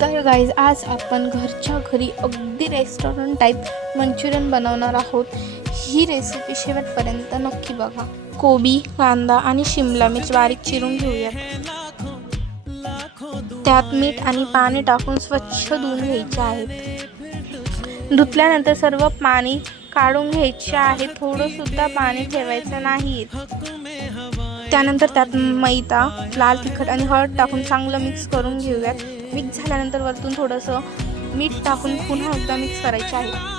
तर गाईज, आज आपण घरच्या घरी अगदी रेस्टॉरंट टाईप मंचुरियन बनवणार आहोत. ही रेसिपी शेवटपर्यंत नक्की बघा. कोबी, कांदा आणि शिमला मिर्च बारीक चिरून घेऊयात. त्यात मीठ आणि पाणी टाकून स्वच्छ धुवून घ्यायचे आहेत. धुतल्यानंतर सर्व पाणी काढून घ्यायचे आहे. थोडं सुद्धा पाणी ठेवायचं नाही. त्यानंतर त्यात मैदा, लाल तिखट आणि हळद टाकून चांगलं मिक्स करून घेऊयात. मिक्स झाल्यानंतर वरतून थोडंसं मीठ टाकून पुन्हा एकदा मिक्स करायचे आहे.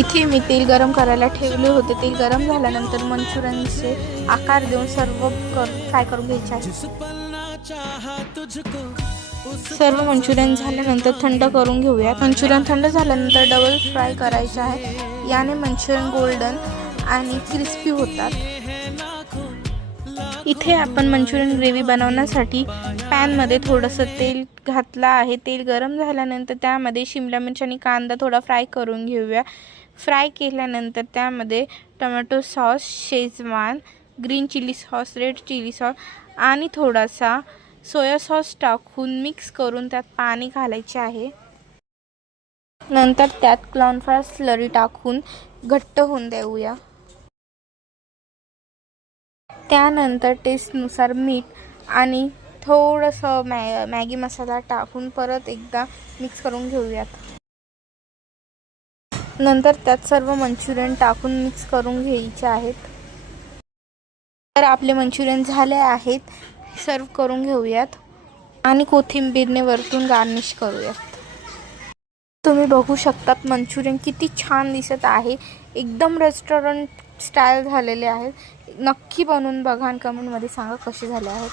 इथे मी तेल गरम करायला ठेवले होते. तेल गरम झाल्यानंतर मंचुरियनचे आकार देऊन सर्व फ्राय करून घ्यायचे आहे. सर्व मंचुरियन झाल्यानंतर थंड करून घेऊया. मंचुरियन थंड झाल्यानंतर डबल फ्राय करायचे आहे. याने मंचुरियन गोल्डन आणि क्रिस्पी होतात. इथे आपण मंचुरियन ग्रेव्ही बनवण्यासाठी पॅनमध्ये थोडंसं तेल घातलं आहे. तेल गरम झाल्यानंतर त्यामध्ये शिमला मिरची आणि कांदा थोडा फ्राय करून घेऊया. फ्राय केल्यानंतर त्यामध्ये tomato sauce, Schezwan, green chilli sauce, red chilli sauce आणि थोडासा सोया सॉस टाकून मिक्स करून त्यात पाणी घालायचे आहे. नंतर त्यात कॉर्नफ्लोअर स्लरी टाकून घट्ट होऊन देऊया. त्यानंतर टेस्टनुसार मीठ आणि थोडंसं मॅगी मसाला टाकून परत एकदा मिक्स करून घेऊयात. नंतर त्यात सर्व मंचुरियन टाकून मिक्स करून घ्यायचे आहेत. तर आपले मंचुरियन झाले आहेत. सर्व करून घेऊयात आणि कोथिंबीरने वरतून गार्निश करूयात. तुम्ही बघू शकतात मंचुरियन किती छान दिसत आहे. एकदम रेस्टॉरंट स्टाईल झालेले आहेत. नक्की बनवून बघा आणि कमेंटमध्ये सांगा कसे झाले आहेत.